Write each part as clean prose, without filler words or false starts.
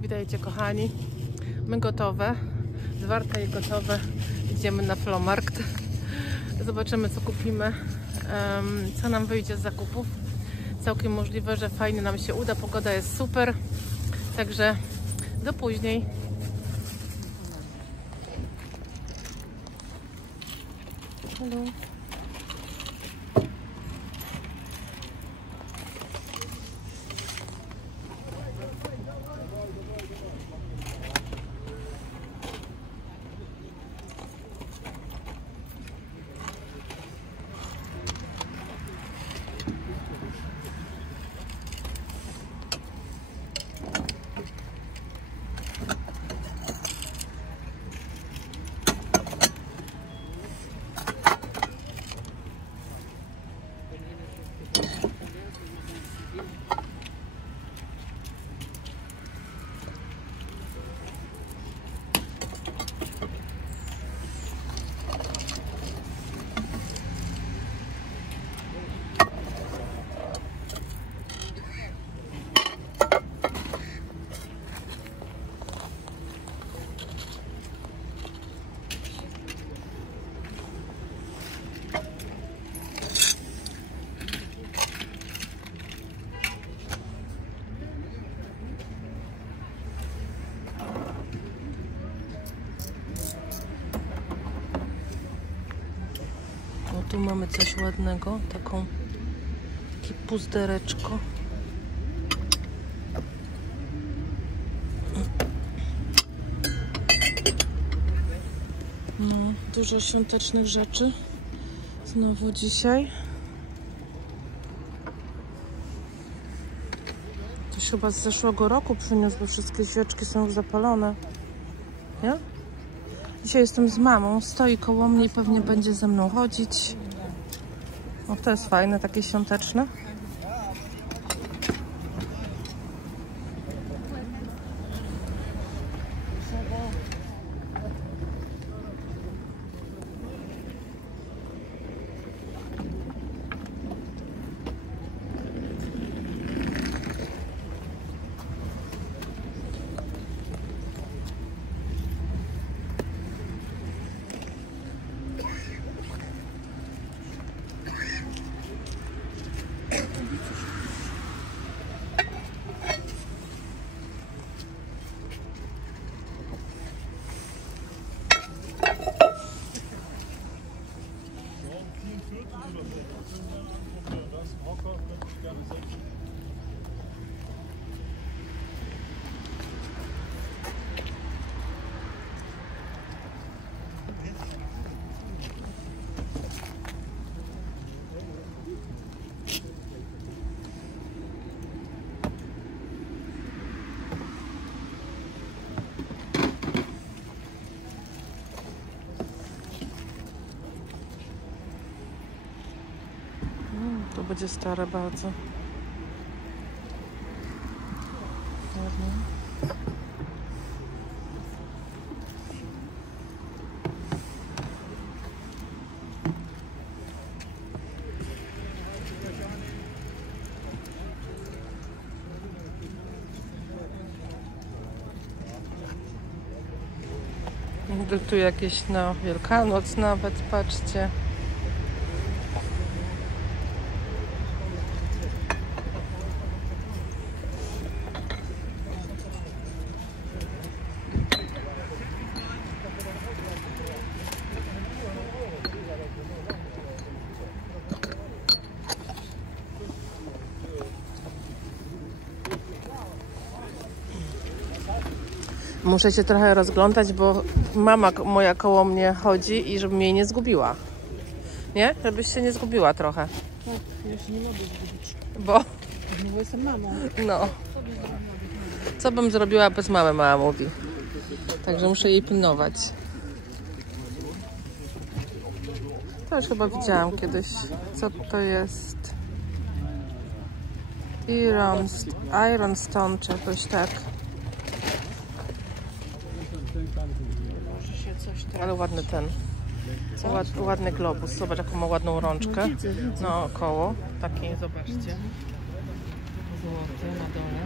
Witajcie kochani. My gotowe. Zwarte i gotowe. Idziemy na Flohmarkt. Zobaczymy co kupimy. Co nam wyjdzie z zakupów. Całkiem możliwe, że fajnie nam się uda. Pogoda jest super. Także do później. Hello. Tu mamy coś ładnego, takie puzdereczko. No, dużo świątecznych rzeczy. Znowu dzisiaj. Ktoś chyba z zeszłego roku przyniósł, bo wszystkie świeczki są już zapalone. Nie? Dzisiaj jestem z mamą, stoi koło mnie i pewnie będzie ze mną chodzić. O, to jest fajne, takie świąteczne. To będzie stare bardzo. Ładnie. Tu jakieś na Wielkanoc nawet, patrzcie. Muszę się trochę rozglądać, bo mama moja koło mnie chodzi i żebym jej nie zgubiła. Nie? Żebyś się nie zgubiła trochę. Tak, ja się nie mogę zgubić. Bo jestem mamą. No. Co bym zrobiła bez mamy, mama mówi. Także muszę jej pilnować. To już chyba widziałam kiedyś. Co to jest? Ironstone czy jakoś tak. Ale ładny ten. Ładny globus. Zobacz jaką ma ładną rączkę. No koło. Taki, zobaczcie. Złoty na dole.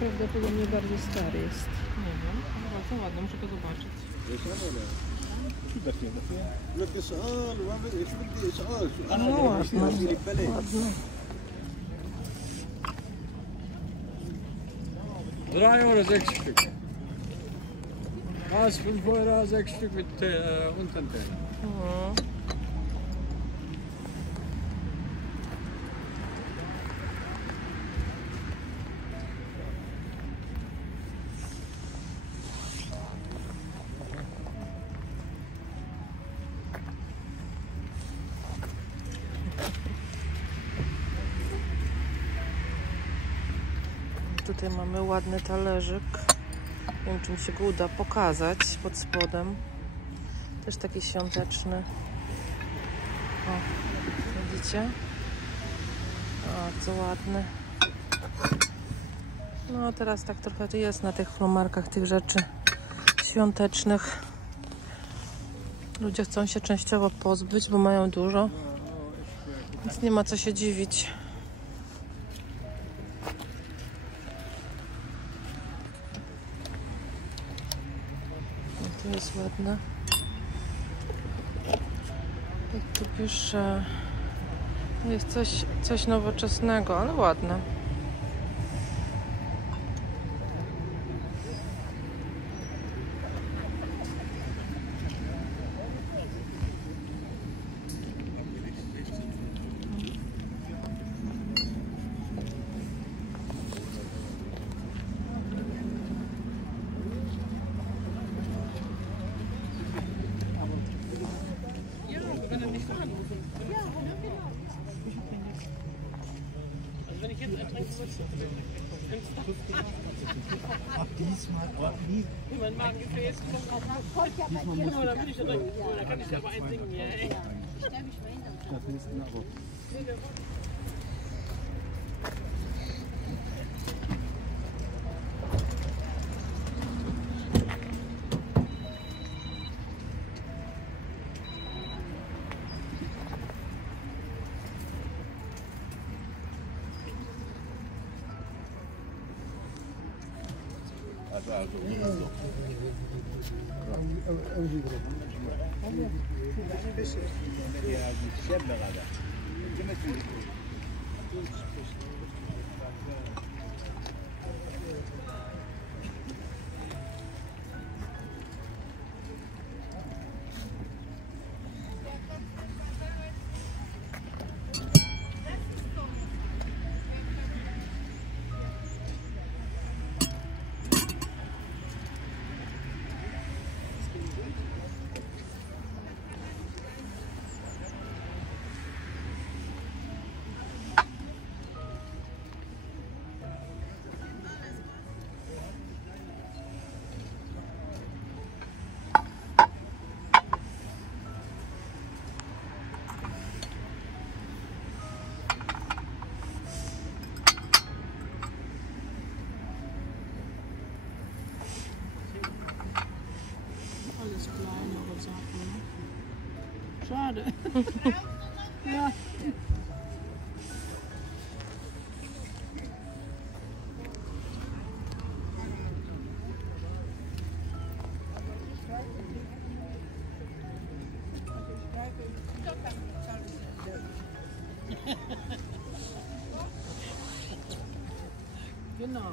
Prawdopodobnie bardzo stary jest. Nie wiem, bardzo ładny, muszę go zobaczyć. لك سؤال وما ايش بدي سؤال No ładny, ładny. Drei oder 6 Stück. Was, 5 Euro, 6 Stück mit Unterteil. Mhm. Tutaj mamy ładny talerzyk. Nie wiem, czy mi się go uda pokazać pod spodem. Też taki świąteczny. O, widzicie? Bardzo ładny. No teraz tak trochę jest na tych flomarkach tych rzeczy świątecznych. Ludzie chcą się częściowo pozbyć, bo mają dużo. Więc nie ma co się dziwić. To jest ładne. Jak tu pisze, jest coś nowoczesnego, ale ładne. Diesmal, Mein Magengefäß kommt auch nach. Da will ich ja trinken. Da kann ich ja aber einsingen hier. Ey. das ist ein Abo. Alles kleinere Sachen. Schade. Ja. Genau.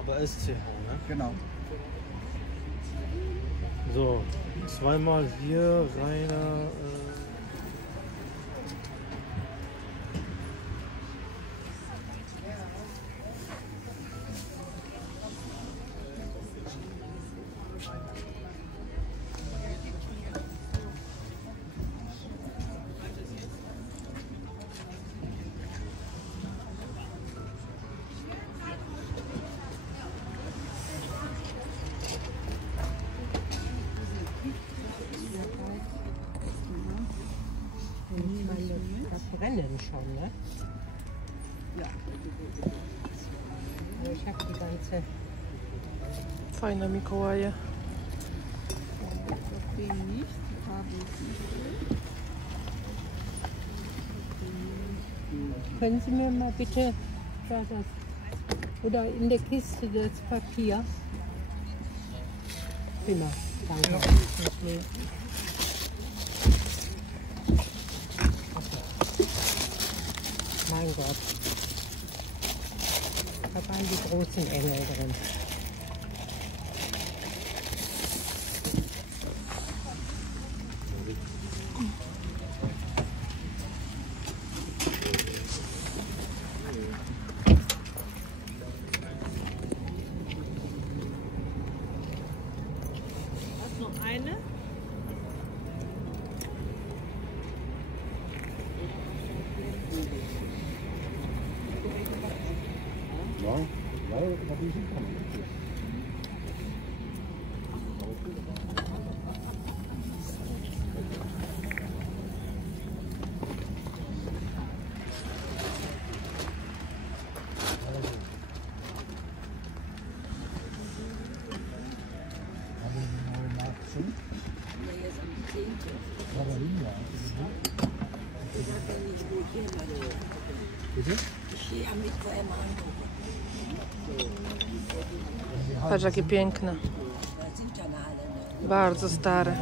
Aber SCH, ne? Genau. So, zweimal hier, reiner. brennen schon, ne? Ja. Ich habe die ganze... Fajne Mikołaje. Die nicht, die Farbe ist nicht. Können Sie mir mal bitte das oder in der Kiste das Papier? Prima, danke. Okay. Mein Gott. Da waren die großen Engel drin. Eine? Ja, weil da bin ich gekommen. Patrz, jakie piękne. Bardzo stare.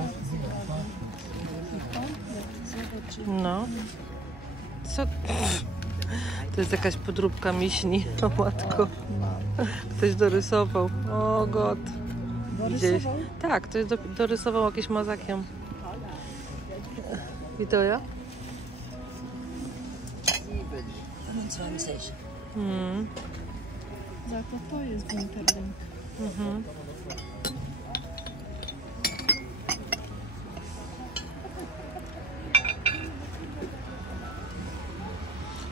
No. Co? To jest jakaś podróbka miśni. O matko. Ktoś dorysował. O god. Gdzieś. Tak, ktoś dorysował jakimś mazakiem. Widoja? 25. Za to jest Winterling.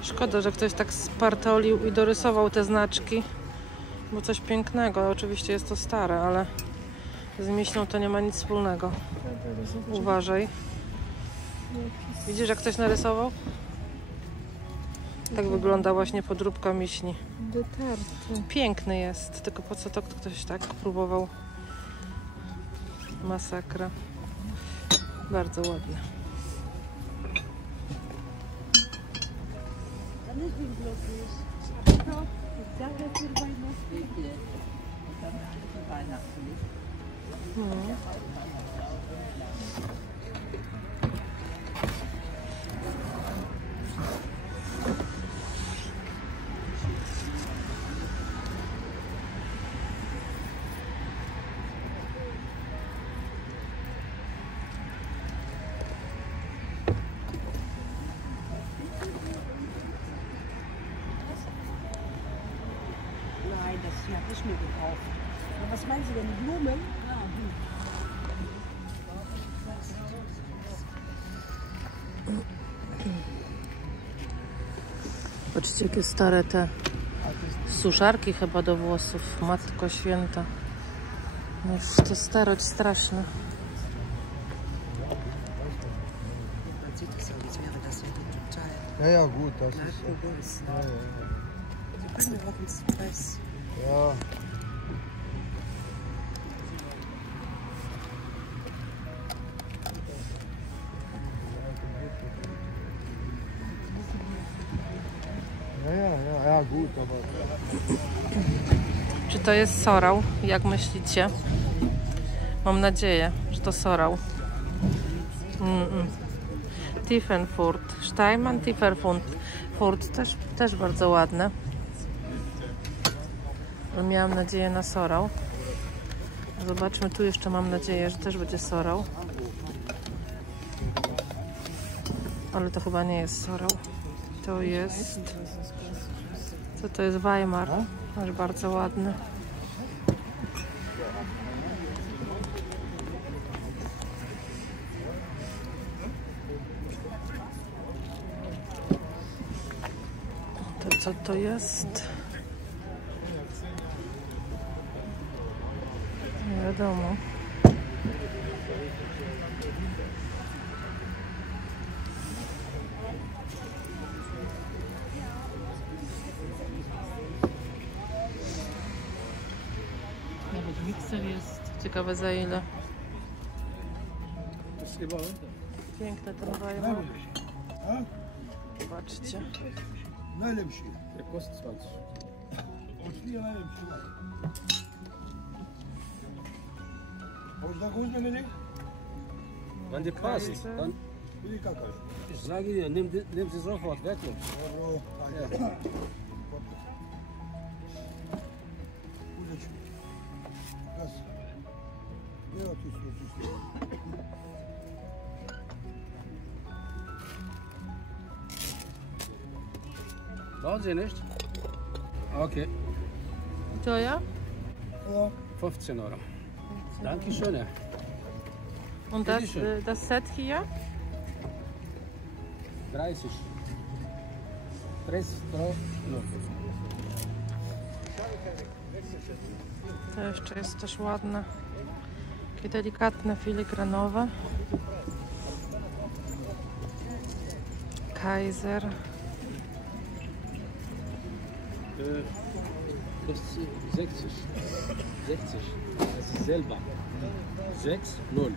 Szkoda, że ktoś tak spartolił i dorysował te znaczki. Bo coś pięknego. Oczywiście jest to stare, ale z miśnią to nie ma nic wspólnego. Uważaj. Widzisz, jak ktoś narysował? Tak wygląda właśnie podróbka miśni. Dotarty. Piękny jest, tylko po co to ktoś tak próbował? Masakra. Bardzo ładnie. Nein, das habe ich mir gekauft. Aber was meinen Sie denn, die Blumen? Patrzcie, jakie stare te suszarki chyba do włosów. Matko święta. No już to starość straszna. Man sieht das ja, jetzt wäre das ja total Ja, ja, gut, das ist. bewusst. Ja, ja, Sie können auch einen Stress. ja. Ja, gut, aber. Czy to jest sorał? Jak myślicie? Mam nadzieję, że to sorał. Tiefenfurt. Steinmann, Tiefenfurt. Też bardzo ładne. Miałam nadzieję na sorał. Zobaczmy, tu jeszcze mam nadzieję, że też będzie sorał. Ale to chyba nie jest sorał. To jest... Co to jest? Weimar. Aż bardzo ładny. To co to jest? Nie wiadomo. Nawet mikser jest. Ciekawe za ile. Piękne ten wajro. Zobaczcie. Najlepszy. Der kostet 20. Najlepszy. Można go zmienić? Wenn dir passt, dann Ili kakaś? ich sage dir, nimm sie sofort wirklich. Udać. Raz. Ja, tu się. Wollen Sie nicht? Okay, To ja? Ja. 15 Euro. Dankeschön. Und das Set hier? 30. 30 Euro. No. To jeszcze jest też ładne. Takie delikatne, filigranowe. Kaiser. Das ist 60. 60. Das ist selber. 6,0.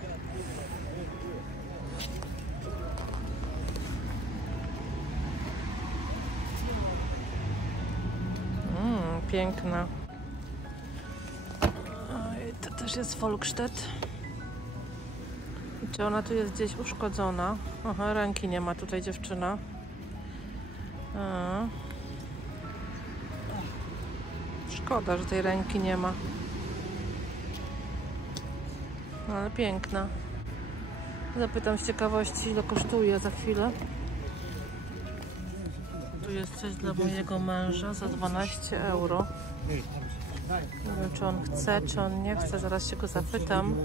Piękna. Oj, to też jest Volkstedt. I czy ona tu jest gdzieś uszkodzona? Aha, ręki nie ma tutaj dziewczyna. A. Szkoda, że tej ręki nie ma. No, ale piękna. Zapytam z ciekawości, ile kosztuje za chwilę. Tu jest coś dla mojego męża za 12 euro. Nie wiem, czy on chce, czy on nie chce. Zaraz się go zapytam.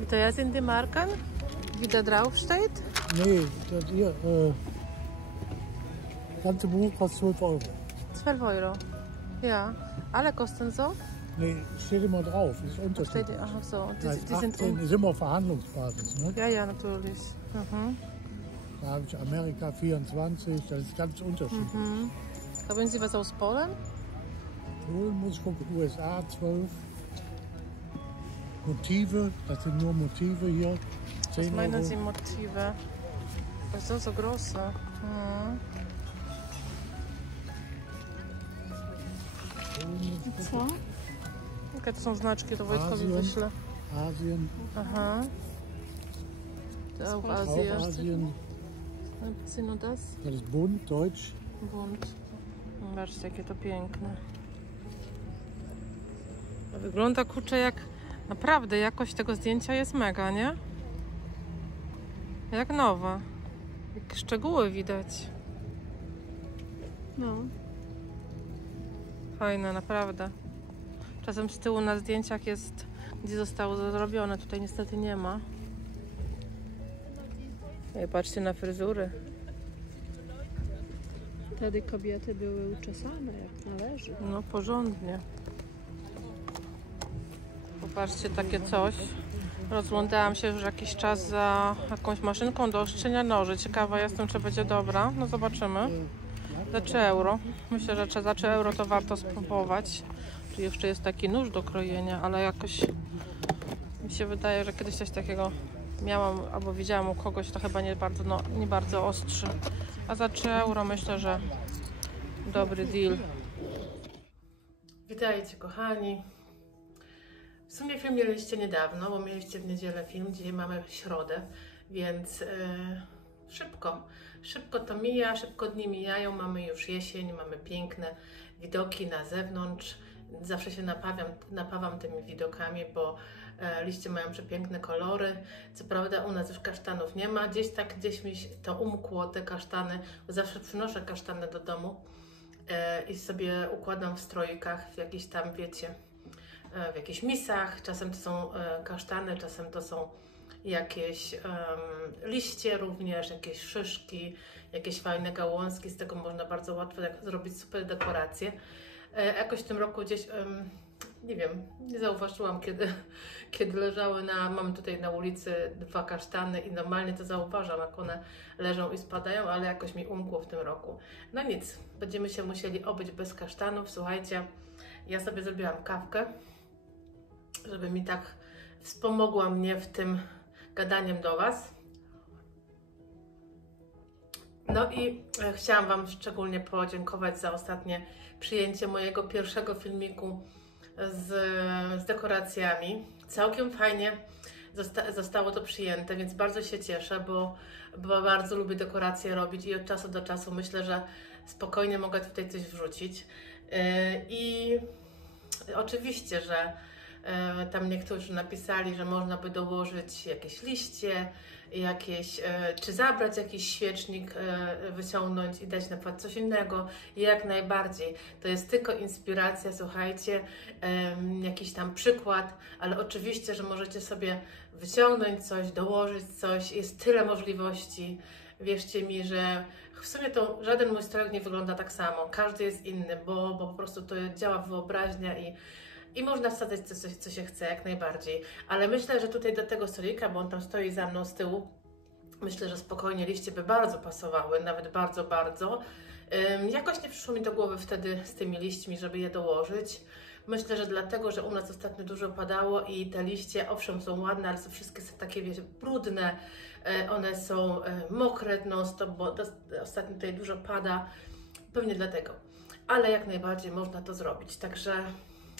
Wie teuer sind die Marken? Wie da drauf steht? Nee, das hier, ganze Buch kostet 12 Euro. 12 euro. Ja. Alle kosten so? Nee, steht immer drauf, ist Steht, unterschiedlich. ach so. Da ist Die sind 18 ist immer auf Verhandlungsbasis. Ne? Ja, ja, natürlich. Mhm. Da habe ich Amerika 24, das ist ganz unterschiedlich. Haben Sie was aus Polen? Polen muss ich gucken, USA 12. Motive, das sind nur Motive hier. Was 10 meinen Euro. Sie Motive? Das ist so große. Mhm. Co? Jakie to są znaczki, to Wojtkowi Asien. wyślę. Asien, Aha. To auch auch Asien. Asien. Sie nur das? Das ist bunt, deutsch. Bunt. Zobaczcie, jakie to piękne. To wygląda, kurczę, jak naprawdę jakość tego zdjęcia jest mega, nie? Jak nowa. Jak szczegóły widać. No. Fajne, naprawdę. Czasem z tyłu na zdjęciach jest, gdzie zostało zrobione. Tutaj niestety nie ma. I patrzcie na fryzury. Wtedy kobiety były uczesane jak należy. No porządnie. Popatrzcie, takie coś. Rozglądałam się już jakiś czas za jakąś maszynką do oszczenia noży. Ciekawa jestem, czy będzie dobra. No zobaczymy. Za 3 euro. Myślę, że za 3 euro to warto spróbować. Tu jeszcze jest taki nóż do krojenia, ale jakoś mi się wydaje, że kiedyś coś takiego miałam albo widziałam u kogoś, to chyba nie bardzo ostrzy. A za 3 euro myślę, że dobry deal. Witajcie, kochani. W sumie film mieliście niedawno, bo mieliście w niedzielę film, dzisiaj mamy środę, więc szybko to mija, szybko dni mijają, mamy już jesień, mamy piękne widoki na zewnątrz. Zawsze się napawam tymi widokami, bo liście mają przepiękne kolory. Co prawda u nas już kasztanów nie ma, gdzieś mi to umkło, te kasztany, bo zawsze przynoszę kasztany do domu i sobie układam w strojkach, w jakichś tam, wiecie, w jakichś misach. Czasem to są kasztany, czasem to są jakieś liście również, jakieś szyszki, jakieś fajne gałązki. Z tego można bardzo łatwo zrobić super dekoracje. Jakoś w tym roku gdzieś nie wiem, nie zauważyłam, kiedy leżały mamy tutaj na ulicy 2 kasztany i normalnie to zauważam, jak one leżą i spadają, ale jakoś mi umkło w tym roku. No nic, będziemy się musieli obyć bez kasztanów. Słuchajcie, ja sobie zrobiłam kawkę, żeby mi tak wspomogła mnie w tym gadaniem do Was. No i chciałam Wam szczególnie podziękować za ostatnie przyjęcie mojego pierwszego filmiku z dekoracjami. Całkiem fajnie zostało to przyjęte, więc bardzo się cieszę, bo bardzo lubię dekoracje robić i od czasu do czasu myślę, że spokojnie mogę tutaj coś wrzucić. I oczywiście, że tam niektórzy napisali, że można by dołożyć jakieś liście, czy zabrać jakiś świecznik, wyciągnąć i dać na przykład coś innego. I jak najbardziej. To jest tylko inspiracja, słuchajcie, jakiś tam przykład, ale oczywiście, że możecie sobie wyciągnąć coś, dołożyć coś. Jest tyle możliwości. Wierzcie mi, że w sumie to żaden mój strojek nie wygląda tak samo. Każdy jest inny, bo po prostu to działa wyobraźnia i można wsadzać co się chce, jak najbardziej. Ale myślę, że tutaj do tego stolika, bo on tam stoi za mną z tyłu, myślę, że spokojnie liście by bardzo pasowały, nawet bardzo, bardzo. Jakoś nie przyszło mi do głowy wtedy z tymi liśćmi, żeby je dołożyć. Myślę, że dlatego, że u nas ostatnio dużo padało i te liście, owszem, są ładne, ale wszystkie są takie, wiecie, brudne. One są mokre non-stop, bo ostatnio tutaj dużo pada. Pewnie dlatego. Ale jak najbardziej można to zrobić. Także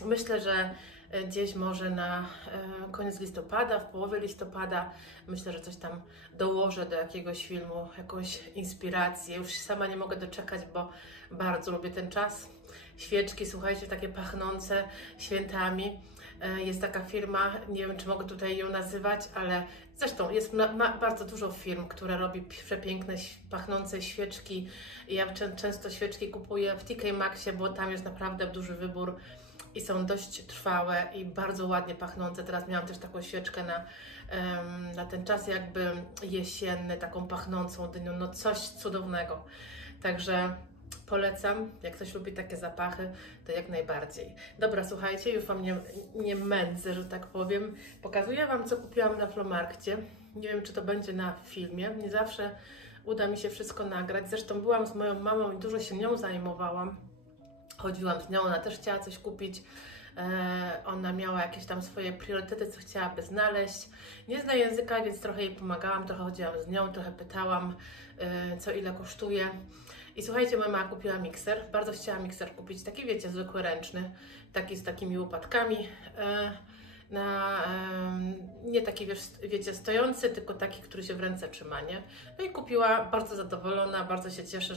myślę, że gdzieś może na koniec listopada, w połowie listopada, myślę, że coś tam dołożę do jakiegoś filmu, jakąś inspirację. Już sama nie mogę doczekać, bo bardzo lubię ten czas. Świeczki, słuchajcie, takie pachnące świętami. Jest taka firma, nie wiem, czy mogę tutaj ją nazywać, ale zresztą ma bardzo dużo firm, które robi przepiękne, pachnące świeczki. Ja często świeczki kupuję w TK Maxie, bo tam jest naprawdę duży wybór i są dość trwałe i bardzo ładnie pachnące. Teraz miałam też taką świeczkę na ten czas jakby jesienny, taką pachnącą dynią, no coś cudownego. Także polecam, jak ktoś lubi takie zapachy, to jak najbardziej. Dobra, słuchajcie, już Wam nie mędzę, że tak powiem. Pokazuję Wam, co kupiłam na Flomarkcie. Nie wiem, czy to będzie na filmie. Nie zawsze uda mi się wszystko nagrać. Zresztą byłam z moją mamą i dużo się nią zajmowałam. Chodziłam z nią, ona też chciała coś kupić. Ona miała jakieś tam swoje priorytety, co chciałaby znaleźć. Nie zna języka, więc trochę jej pomagałam, trochę chodziłam z nią, trochę pytałam, co ile kosztuje. I słuchajcie, moja mama kupiła mikser. Bardzo chciała mikser kupić, taki wiecie, zwykły ręczny, taki z takimi łopatkami. Nie taki, wiecie, stojący, tylko taki, który się w ręce trzyma, nie? No i kupiła, bardzo zadowolona, bardzo się cieszę,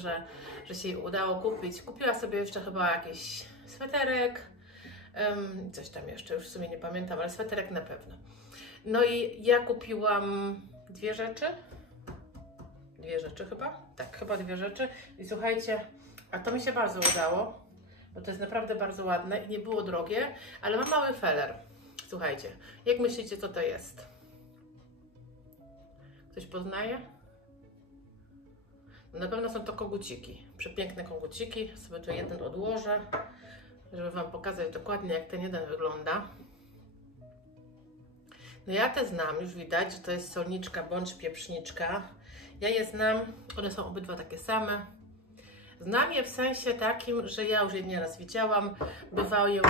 że się jej udało kupić. Kupiła sobie jeszcze chyba jakiś sweterek, coś tam jeszcze, już w sumie nie pamiętam, ale sweterek na pewno. No i ja kupiłam 2 rzeczy. 2 rzeczy chyba? Tak, chyba 2 rzeczy. I słuchajcie, a to mi się bardzo udało, bo to jest naprawdę bardzo ładne i nie było drogie, ale ma mały feller. Słuchajcie, jak myślicie, co to jest? Ktoś poznaje? No na pewno są to koguciki. Przepiękne koguciki. Sobie tu jeden odłożę, żeby Wam pokazać dokładnie, jak ten jeden wygląda. No ja te znam, już widać, że to jest solniczka bądź pieprzniczka. Ja je znam, one są obydwa takie same. Znam je w sensie takim, że ja już je nieraz widziałam. Bywają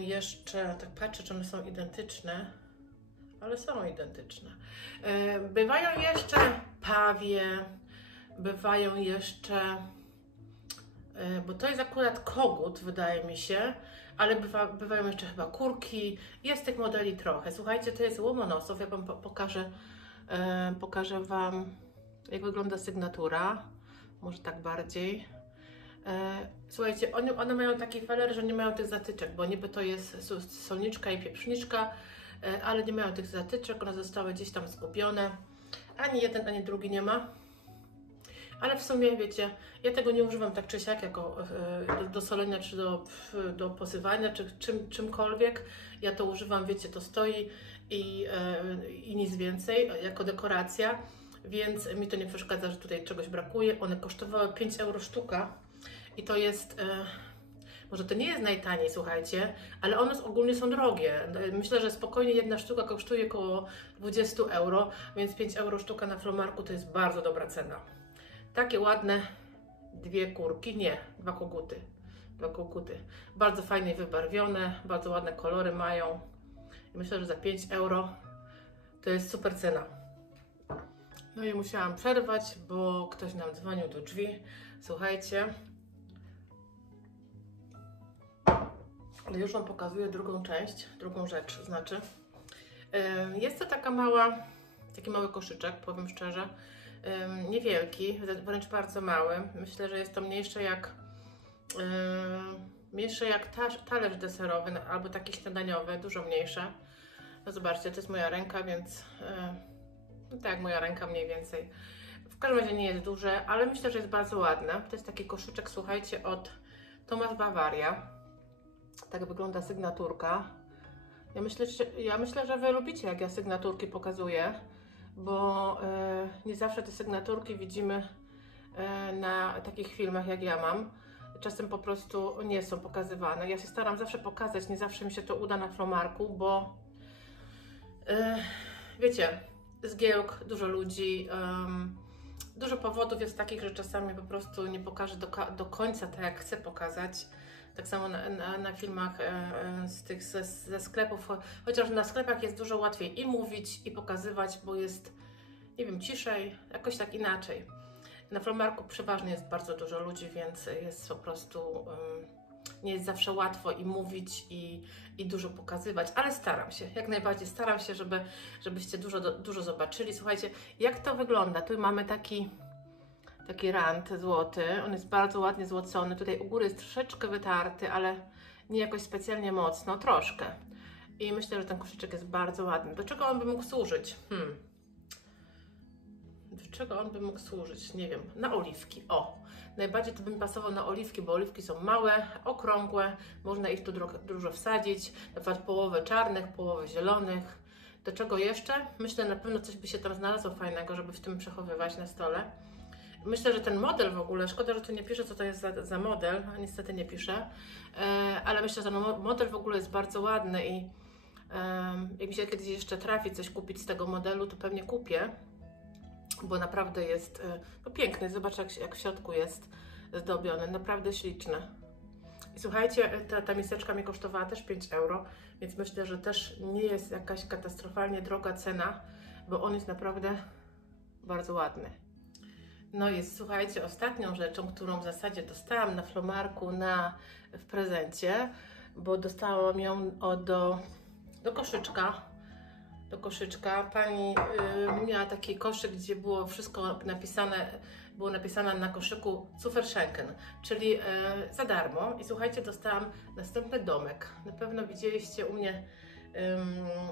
jeszcze, tak patrzę, czy one są identyczne, ale są identyczne. Bywają jeszcze pawie, bywają jeszcze, bo to jest akurat kogut, wydaje mi się, ale bywają jeszcze chyba kurki. Jest tych modeli trochę. Słuchajcie, to jest Łomonosów. Ja Wam pokażę Wam, jak wygląda sygnatura. Może tak bardziej. Słuchajcie, one mają taki feller, że nie mają tych zatyczek, bo niby to jest solniczka i pieprzniczka, ale nie mają tych zatyczek, one zostały gdzieś tam zgubione. Ani jeden, ani drugi nie ma. Ale w sumie, wiecie, ja tego nie używam tak czy siak, jako do solenia, czy do posywania, czy czymkolwiek. Ja to używam, wiecie, to stoi i nic więcej, jako dekoracja. Więc mi to nie przeszkadza, że tutaj czegoś brakuje. One kosztowały 5 € sztuka i to jest Może to nie jest najtaniej, słuchajcie, ale one ogólnie są drogie. Myślę, że spokojnie jedna sztuka kosztuje około 20 euro, więc 5 euro sztuka na Flomarku to jest bardzo dobra cena. Takie ładne dwie kurki, nie, dwa koguty. Bardzo fajnie wybarwione, bardzo ładne kolory mają. Myślę, że za 5 euro to jest super cena. No i musiałam przerwać, bo ktoś nam dzwonił do drzwi. Słuchajcie. Ale już Wam pokazuję drugą część, drugą rzecz, znaczy. Jest to taki mały koszyczek, powiem szczerze. Niewielki, wręcz bardzo mały. Myślę, że jest to mniejsze jak talerz deserowy albo taki śniadaniowy, dużo mniejsze. No zobaczcie, to jest moja ręka, więc no tak jak moja ręka mniej więcej. W każdym razie nie jest duże, ale myślę, że jest bardzo ładne. To jest taki koszyczek, słuchajcie, od Thomas Bavaria. Tak wygląda sygnaturka. Ja myślę, że Wy lubicie, jak ja sygnaturki pokazuję, bo nie zawsze te sygnaturki widzimy na takich filmach, jak ja mam. Czasem po prostu nie są pokazywane. Ja się staram zawsze pokazać, nie zawsze mi się to uda na Flomarku, bo wiecie, zgiełk, dużo ludzi, dużo powodów jest takich, że czasami po prostu nie pokażę do końca tak, jak chcę pokazać. Tak samo na filmach ze sklepów, chociaż na sklepach jest dużo łatwiej i mówić, i pokazywać, bo jest, nie wiem, ciszej, jakoś tak inaczej. Na Flomarku przeważnie jest bardzo dużo ludzi, więc jest po prostu, nie jest zawsze łatwo i mówić, i dużo pokazywać, ale staram się, jak najbardziej staram się, żebyście dużo zobaczyli. Słuchajcie, jak to wygląda? Tu mamy taki rand złoty, on jest bardzo ładnie złocony, tutaj u góry jest troszeczkę wytarty, ale nie jakoś specjalnie mocno, troszkę. I myślę, że ten koszyczek jest bardzo ładny. Do czego on by mógł służyć? Do czego on by mógł służyć? Nie wiem, na oliwki. O, najbardziej to by mi pasował na oliwki, bo oliwki są małe, okrągłe, można ich tu dużo wsadzić, na przykład połowę czarnych, połowę zielonych. Do czego jeszcze? Myślę, na pewno coś by się tam znalazło fajnego, żeby w tym przechowywać na stole. Myślę, że ten model w ogóle, szkoda, że tu nie pisze, co to jest za model, a niestety nie pisze, ale myślę, że ten model w ogóle jest bardzo ładny i jak mi się kiedyś jeszcze trafi coś kupić z tego modelu, to pewnie kupię, bo naprawdę jest no, piękny. Zobaczcie, jak w środku jest zdobiony, naprawdę śliczny. I słuchajcie, ta miseczka mi kosztowała też 5 euro, więc myślę, że też nie jest jakaś katastrofalnie droga cena, bo on jest naprawdę bardzo ładny. No i słuchajcie, ostatnią rzeczą, którą w zasadzie dostałam na Flomarku w prezencie, bo dostałam ją do koszyczka. Pani miała taki koszyk, gdzie było wszystko napisane na koszyku Zuverschenken, czyli za darmo. I słuchajcie, dostałam następny domek. Na pewno widzieliście u mnie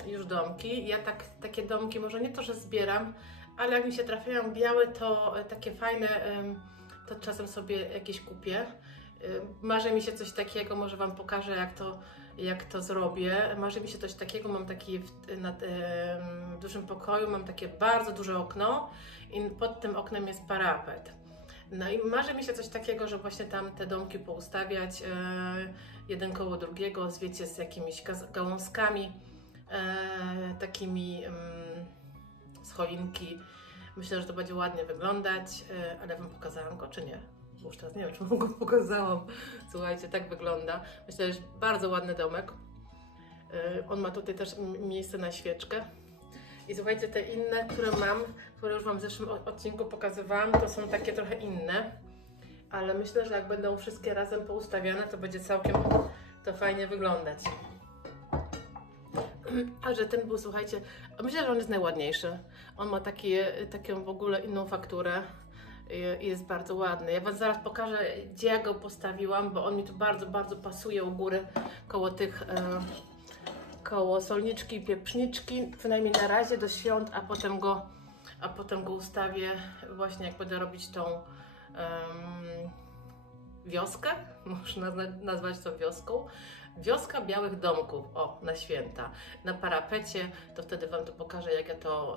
już domki. Ja takie domki, może nie to, że zbieram, ale jak mi się trafiają białe, to takie fajne, to czasem sobie jakieś kupię. Marzy mi się coś takiego, może Wam pokażę, jak to zrobię. Marzy mi się coś takiego, mam taki w dużym pokoju, mam takie bardzo duże okno i pod tym oknem jest parapet. No i marzy mi się coś takiego, że właśnie tam te domki poustawiać jeden koło drugiego, wiecie, z jakimiś gałązkami, takimi z choinki. Myślę, że to będzie ładnie wyglądać, ale Wam pokazałam go, czy nie? Bo już teraz nie wiem, czy Wam go pokazałam. Słuchajcie, tak wygląda. Myślę, że jest bardzo ładny domek. On ma tutaj też miejsce na świeczkę. I słuchajcie, te inne, które mam, które już Wam w zeszłym odcinku pokazywałam, to są takie trochę inne. Ale myślę, że jak będą wszystkie razem poustawiane, to będzie całkiem to fajnie wyglądać. A że ten był, słuchajcie, myślę, że on jest najładniejszy. On ma taką w ogóle inną fakturę i jest bardzo ładny. Ja Wam zaraz pokażę, gdzie ja go postawiłam, bo on mi tu bardzo, bardzo pasuje u góry koło solniczki i pieprzniczki, przynajmniej na razie do świąt, a potem go ustawię właśnie, jak będę robić tą wioskę, można nazwać to wioską. Wioska białych domków, o, na święta. Na parapecie, to wtedy Wam to pokażę, jak ja to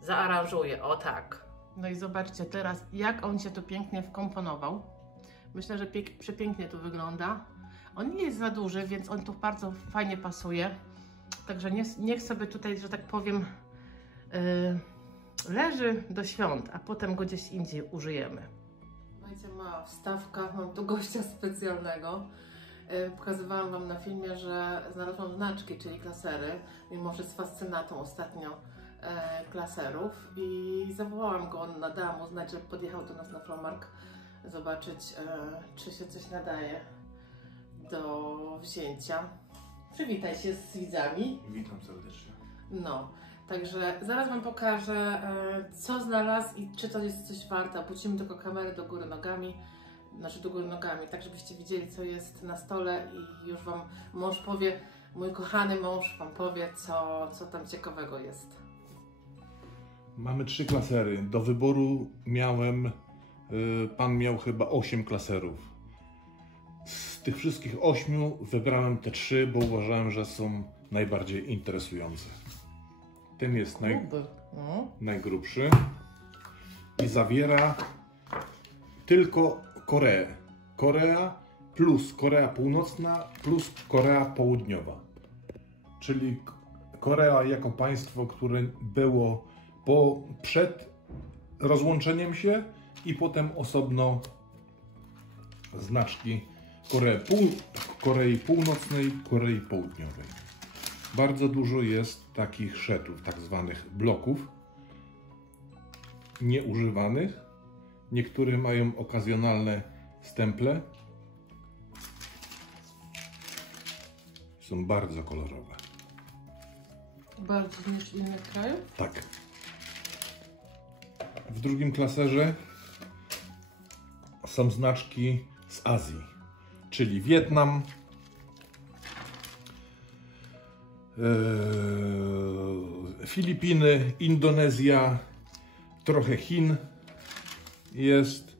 zaaranżuję, o tak. No i zobaczcie teraz, jak on się tu pięknie wkomponował. Myślę, że przepięknie tu wygląda. On nie jest za duży, więc on tu bardzo fajnie pasuje. Także niech sobie tutaj, że tak powiem, leży do świąt, a potem go gdzieś indziej użyjemy. Słuchajcie, mała wstawka, mam tu gościa specjalnego. Pokazywałam Wam na filmie, że znalazłam znaczki, czyli klasery, mimo że z fascynatą ostatnio klaserów, i zawołałam go, on nadała mu znać, że podjechał do nas na Flormarkt zobaczyć, czy się coś nadaje do wzięcia. Przywitaj się z widzami. Witam serdecznie. No, także zaraz Wam pokażę, co znalazł i czy to jest coś warte. Obrócimy tylko kamerę do góry nogami, znaczy do góry nogami, tak żebyście widzieli, co jest na stole, i już Wam mąż powie, mój kochany mąż Wam powie, co tam ciekawego jest. Mamy 3 klasery. Do wyboru miałem, pan miał chyba 8 klaserów. Z tych wszystkich 8 wybrałem te 3, bo uważałem, że są najbardziej interesujące. Ten jest najgrubszy i zawiera tylko Koreę. Korea plus Korea Północna plus Korea Południowa. Czyli Korea jako państwo, które było przed rozłączeniem się, i potem osobno znaczki Korei Północnej, Korei Południowej. Bardzo dużo jest takich szetów, tak zwanych bloków nieużywanych. Niektóre mają okazjonalne stemple. Są bardzo kolorowe. Bardziej niż innych krajów? Tak. W drugim klaserze są znaczki z Azji, czyli Wietnam, Filipiny, Indonezja, trochę Chin jest,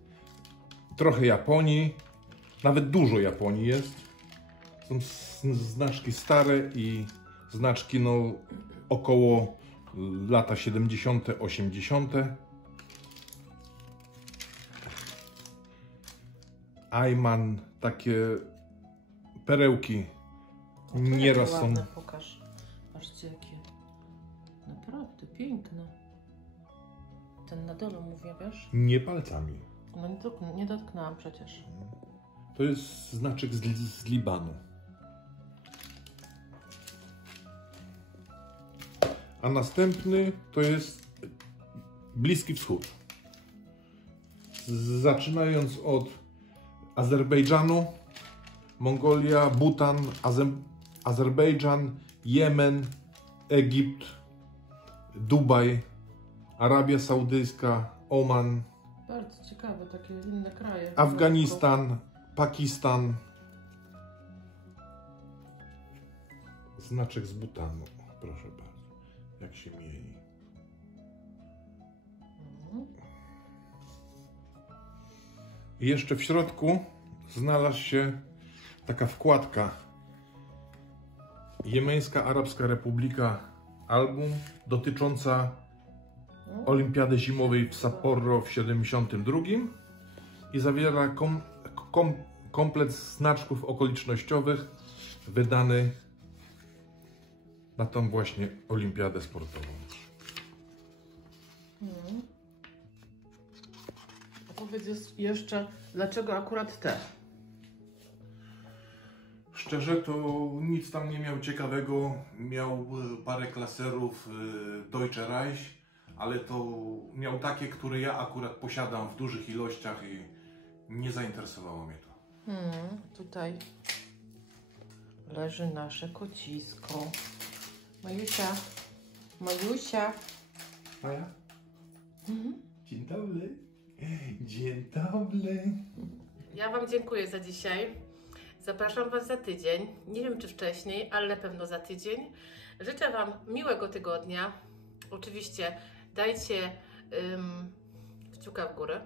trochę Japonii, nawet dużo Japonii jest. Są znaczki stare i znaczki około lata 70., 80. Ayman, takie perełki nieraz są. Ładne, pokaż. Patrzcie, jakie naprawdę piękne. Ten na dole mówię, wiesz? Nie palcami. No nie dotknęłam przecież. To jest znaczek z Libanu. A następny to jest Bliski Wschód. Zaczynając od Azerbejdżanu, Mongolia, Butan, Azerbejdżan, Jemen, Egipt, Dubaj, Arabia Saudyjska, Oman, Bardzo ciekawe, takie inne kraje. Afganistan, Pakistan. Znaczek z Butanu, proszę bardzo, jak się mieni. I jeszcze w środku znalazła się taka wkładka: Jemeńska Arabska Republika album dotycząca Olimpiady Zimowej w Sapporo w 72 i zawiera komplet znaczków okolicznościowych wydany na tą właśnie olimpiadę sportową. Opowiedz jeszcze, dlaczego akurat te? Szczerze to nic tam nie miał ciekawego. Miał parę klaserów Deutsche Reich, ale to miał takie, które ja akurat posiadam w dużych ilościach i nie zainteresowało mnie to. Tutaj leży nasze kocisko. Majusia, Majusia. Maja? Dzień dobry. Dzień dobry. Ja Wam dziękuję za dzisiaj. Zapraszam Was za tydzień. Nie wiem, czy wcześniej, ale na pewno za tydzień. Życzę Wam miłego tygodnia. Oczywiście dajcie kciuka w górę.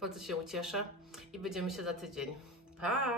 Bardzo się ucieszę i będziemy się za tydzień. Pa!